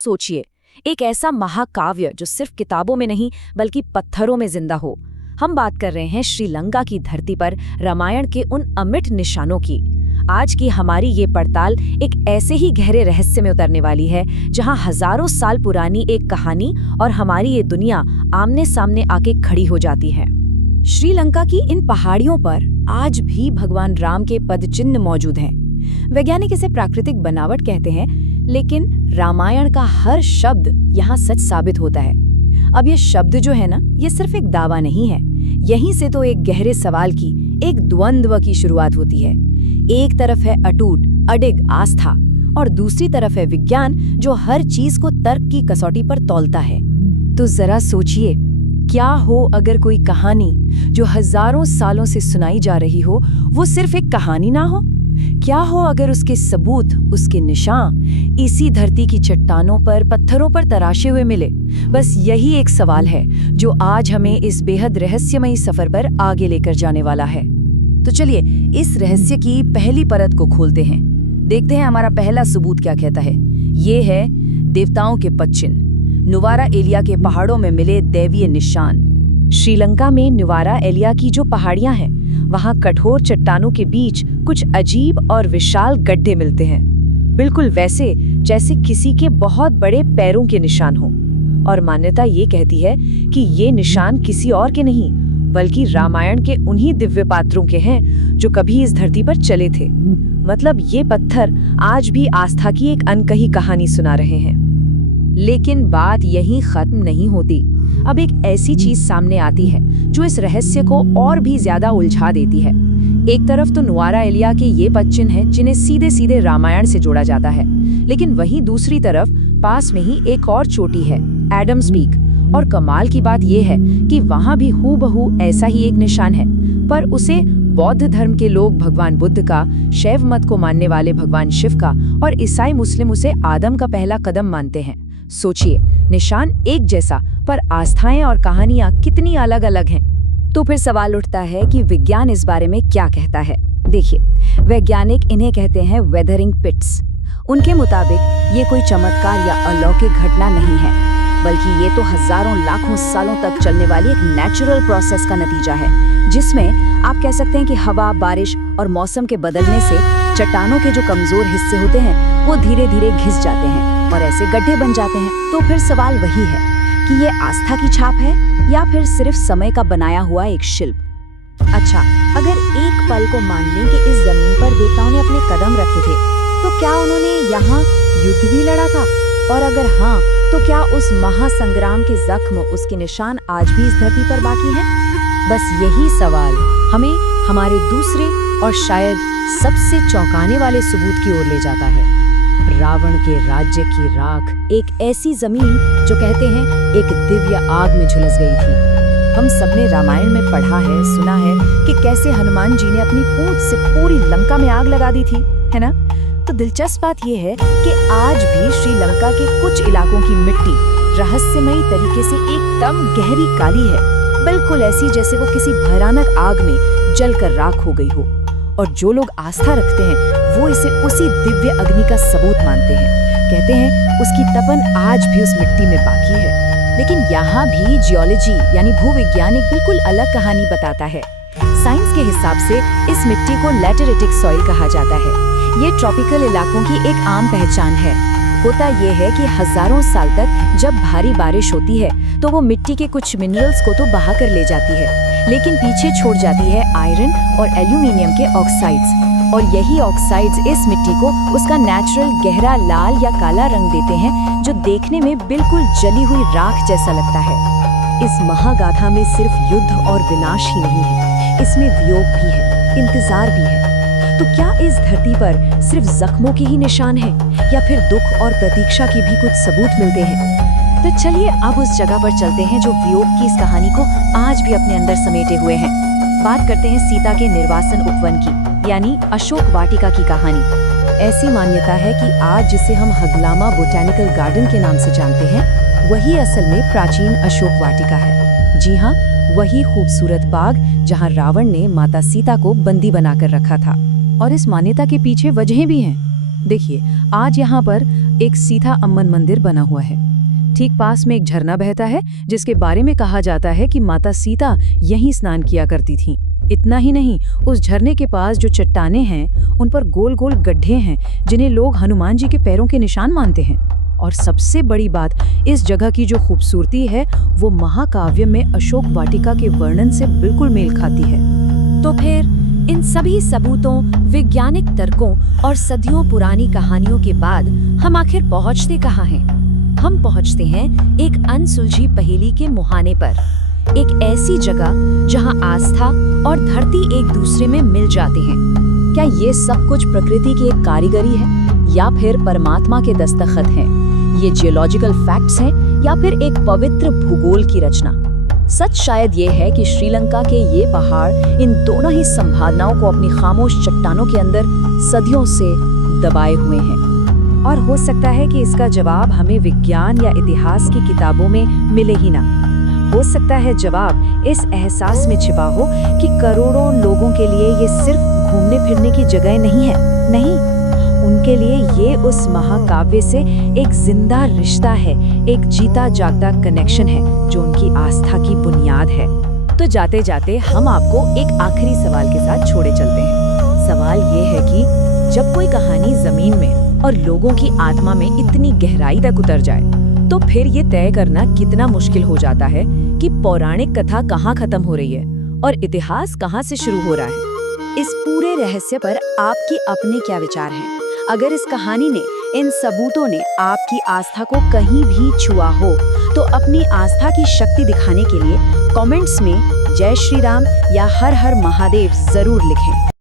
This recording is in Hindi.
सोचिए, एक ऐसा महाकाव्य जो सिर्फ किताबों में नहीं बल्कि पत्थरों में जिंदा हो। हम बात कर रहे हैं श्रीलंका की धरती पर रामायण के उन अमिट निशानों की। आज की हमारी ये पड़ताल एक ऐसे ही गहरे रहस्य में उतरने वाली है जहां हजारों साल पुरानी एक कहानी और हमारी ये दुनिया आमने सामने आके खड़ी हो जाती है। श्रीलंका की इन पहाड़ियों पर आज भी भगवान राम के पदचिन्ह मौजूद हैं। वैज्ञानिक इसे प्राकृतिक बनावट कहते हैं, लेकिन रामायण का हर शब्द यहाँ सच साबित होता है। अब ये शब्द जो है ना, ये सिर्फ एक दावा नहीं है। यहीं से तो एक गहरे सवाल की, एक द्वंद्व की शुरुआत होती है। एक तरफ है अटूट अडिग आस्था और दूसरी तरफ है विज्ञान जो हर चीज को तर्क की कसौटी पर तौलता है। तो जरा सोचिए, क्या हो अगर कोई कहानी जो हजारों सालों से सुनाई जा रही हो वो सिर्फ एक कहानी ना हो? क्या हो अगर उसके सबूत, उसके निशान इसी धरती की चट्टानों पर, पत्थरों पर तराशे हुए मिले? बस यही एक सवाल है जो आज हमें इस बेहद रहस्यमयी सफर पर आगे लेकर जाने वाला है। तो चलिए इस रहस्य की पहली परत को खोलते हैं। देखते हैं हमारा पहला सबूत क्या कहता है। ये है देवताओं के पदचिन्ह, नुवारा एलिया के पहाड़ों में मिले दैवीय निशान। श्रीलंका में नुवारा एलिया की जो पहाड़ियां हैं, वहां कठोर चट्टानों के बीच कुछ अजीब और विशाल गड्ढे मिलते हैं, बिल्कुल वैसे जैसे किसी के बहुत बड़े पैरों के निशान हों। और मान्यता ये कहती है कि ये निशान किसी और के नहीं बल्कि रामायण के उन्हीं दिव्य पात्रों के हैं जो कभी इस धरती पर चले थे। मतलब ये पत्थर आज भी आस्था की एक अनकही कहानी सुना रहे हैं। लेकिन बात यहीं खत्म नहीं होती। अब एक ऐसी चीज सामने आती है जो इस रहस्य को और भी ज्यादा उलझा देती है। एक तरफ तो नुवारा एलिया के ये पदचिन्ह हैं जिन्हें सीधे सीधे रामायण से जोड़ा जाता है, लेकिन वहीं दूसरी तरफ पास में ही एक और चोटी है, एडम्स पीक। और कमाल की बात यह है कि वहां भी हूबहू ऐसा ही एक निशान है, पर उसे बौद्ध धर्म के लोग भगवान बुद्ध का, शैव मत को मानने वाले भगवान शिव का और ईसाई मुस्लिम उसे आदम का पहला कदम मानते हैं। सोचिए, निशान एक जैसा पर आस्थाएं और कहानियां कितनी अलग अलग हैं। तो फिर सवाल उठता है कि विज्ञान इस बारे में क्या कहता है। देखिए, वैज्ञानिक इन्हें कहते हैं वेदरिंग पिट्स। उनके मुताबिक ये कोई चमत्कार या अलौकिक घटना नहीं है, बल्कि ये तो हजारों लाखों सालों तक चलने वाली एक नेचुरल प्रोसेस का नतीजा है, जिसमें आप कह सकते हैं कि हवा, बारिश और मौसम के बदलने से चट्टानों के जो कमजोर हिस्से होते हैं वो धीरे धीरे घिस जाते हैं और ऐसे गड्ढे बन जाते हैं। तो फिर सवाल वही है कि ये आस्था की छाप है या फिर सिर्फ समय का बनाया हुआ एक शिल्प। अच्छा, अगर एक पल को मान लें कि इस जमीन पर देवताओं ने अपने कदम रखे थे, तो क्या उन्होंने यहाँ युद्ध भी लड़ा था? और अगर हाँ, तो क्या उस महासंग्राम के जख्म, उसके निशान आज भी इस धरती पर बाकी हैं? बस यही सवाल हमें हमारे दूसरे और शायद सबसे चौंकाने वाले सबूत की ओर ले जाता है। रावण के राज्य की राख, एक ऐसी जमीन जो कहते हैं एक दिव्य आग में झुलस गई थी। हम सबने रामायण में पढ़ा है, सुना है कि कैसे हनुमान जी ने अपनी पूंछ से पूरी लंका में आग लगा दी थी, है ना? तो दिलचस्प बात यह है कि आज भी श्रीलंका के कुछ इलाकों की मिट्टी रहस्यमयी तरीके से एकदम गहरी काली है, बिल्कुल ऐसी जैसे वो किसी भयानक आग में जलकर राख हो गई हो। और जो लोग आस्था रखते हैं वो इसे उसी दिव्य अग्नि का सबूत मानते हैं। कहते हैं उसकी तपन आज भी उस मिट्टी में बाकी है। लेकिन यहाँ भी जियोलॉजी यानी भूविज्ञान एक बिल्कुल अलग कहानी बताता है। साइंस के हिसाब से इस मिट्टी को लैटेराइटिक सॉइल कहा जाता है। ये ट्रॉपिकल इलाकों की एक आम पहचान है। होता यह है कि हजारों साल तक जब भारी बारिश होती है तो वो मिट्टी के कुछ मिनरल्स को तो बहा कर ले जाती है, लेकिन पीछे छोड़ जाती है आयरन और एल्यूमिनियम के ऑक्साइड्स। और यही ऑक्साइड्स इस मिट्टी को उसका नेचुरल गहरा लाल या काला रंग देते हैं, जो देखने में बिल्कुल जली हुई राख जैसा लगता है। इस महागाथा में सिर्फ युद्ध और विनाश ही नहीं है, इसमें वियोग भी है, इंतजार भी है। तो क्या इस धरती पर सिर्फ जख्मों के ही निशान हैं या फिर दुख और प्रतीक्षा की भी कुछ सबूत मिलते हैं? तो चलिए अब उस जगह पर चलते हैं जो वियोग की इस कहानी को आज भी अपने अंदर समेटे हुए हैं। बात करते हैं सीता के निर्वासन उपवन की, यानी अशोक वाटिका की कहानी। ऐसी मान्यता है कि आज जिसे हम हगलामा बोटैनिकल गार्डन के नाम से जानते हैं, वही असल में प्राचीन अशोक वाटिका है। जी हाँ, वही खूबसूरत बाग जहाँ रावण ने माता सीता को बंदी बनाकर रखा था। और इस मान्यता के पीछे वजहें भी हैं। देखिए, आज यहाँ पर एक सीधा अम्मन मंदिर बना हुआ है। ठीक पास में एक झरना बहता है जिसके बारे में कहा जाता है कि माता सीता यहीं स्नान किया करती थीं। इतना ही नहीं, उस झरने के पास जो चट्टानें हैं उन पर गोल गोल गड्ढे हैं जिन्हें लोग हनुमान जी के पैरों के निशान मानते हैं। और सबसे बड़ी बात, इस जगह की जो खूबसूरती है वो महाकाव्य में अशोक वाटिका के वर्णन से बिल्कुल मेल खाती है। तो फिर इन सभी सबूतों, वैज्ञानिक तर्कों और सदियों पुरानी कहानियों के बाद हम आखिर पहुंचते कहाँ हैं? हम पहुंचते हैं एक अनसुलझी पहेली के मुहाने पर, एक ऐसी जगह जहां आस्था और धरती एक दूसरे में मिल जाते हैं। क्या ये सब कुछ प्रकृति की एक कारीगरी है या फिर परमात्मा के दस्तखत हैं? ये जियोलॉजिकल फैक्ट्स हैं या फिर एक पवित्र भूगोल की रचना? सच शायद ये है कि श्रीलंका के ये पहाड़ इन दोनों ही संभावनाओं को अपनी खामोश चट्टानों के अंदर सदियों से दबाए हुए हैं। और हो सकता है कि इसका जवाब हमें विज्ञान या इतिहास की किताबों में मिले ही ना। हो सकता है जवाब इस एहसास में छिपा हो कि करोड़ों लोगों के लिए ये सिर्फ घूमने फिरने की जगह नहीं है। नहीं, उनके लिए ये उस महाकाव्य से एक जिंदा रिश्ता है, एक जीता जागता कनेक्शन है जो उनकी आस्था की बुनियाद है। तो जाते जाते हम आपको एक आखिरी सवाल के साथ छोड़े चलते हैं। सवाल ये है कि जब कोई कहानी जमीन में और लोगों की आत्मा में इतनी गहराई तक उतर जाए तो फिर ये तय करना कितना मुश्किल हो जाता है कि पौराणिक कथा कहाँ खत्म हो रही है और इतिहास कहाँ से शुरू हो रहा है। इस पूरे रहस्य पर आपकी अपने क्या विचार हैं? अगर इस कहानी ने, इन सबूतों ने आपकी आस्था को कहीं भी छुआ हो तो अपनी आस्था की शक्ति दिखाने के लिए कमेंट्स में जय श्री राम या हर हर महादेव जरूर लिखें।